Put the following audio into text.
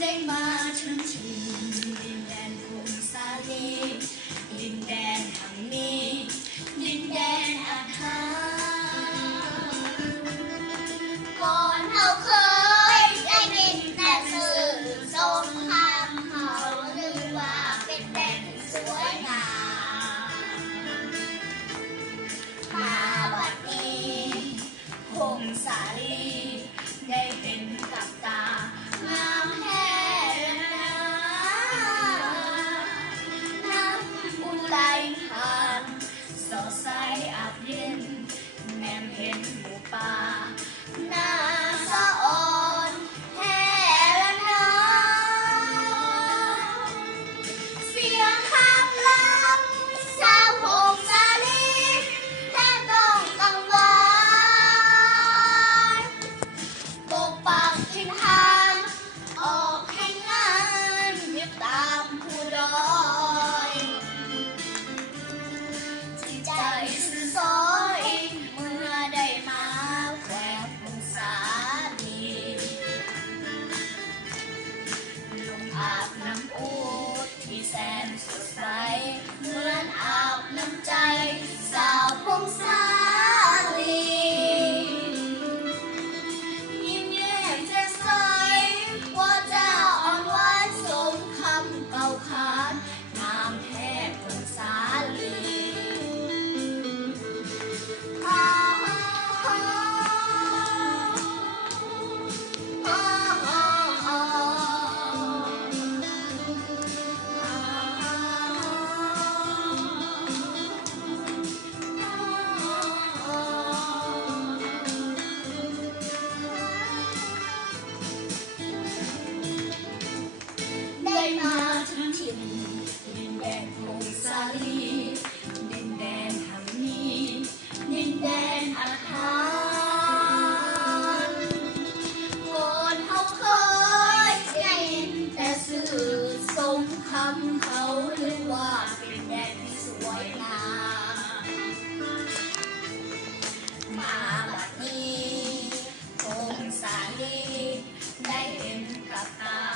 ได้มาถึงถิ่นดินแดนพงศาลีดินแดนแห่งนี้ดินแดนอาถรรพ์ก่อนเราเคยได้ยินแต่สื่อสงครามเขาลือว่าเป็นแดนสวยงามมาบัดนี้พงศาลีได้เห็นกับตางามแท้สดใสอาบเย็นแนมเห็นหมู่ป่าหน้าสะอ่อนแท้ละน้อเสียงขับลำชาวพงศาลีแทบต้องกังวลปกปักทิศทางออกแข่งงานยึดตามผู้ดอยใจสื่อซอยเมื่อได้มาแขวงพงศาลีลงอาบน้ำอูฐที่แสนสดใสเหมือนอาบน้ำใจสาวพงศาลียิ้มแย้มแจ่มใสว่าจะอ่อนหวานสมคำเก่าขานงามแท้พงศาลีได้มาถึงถิ่นดินแดนพงศาลีดินแดนแห่งนี้ดินแดนอาถรรพ์ก่อนเขาเคยได้ยินแต่สื่อสงครามเขาลือว่าเป็นแดนที่สวยงามมาบัดนี้พงศาลีได้เห็นกับตา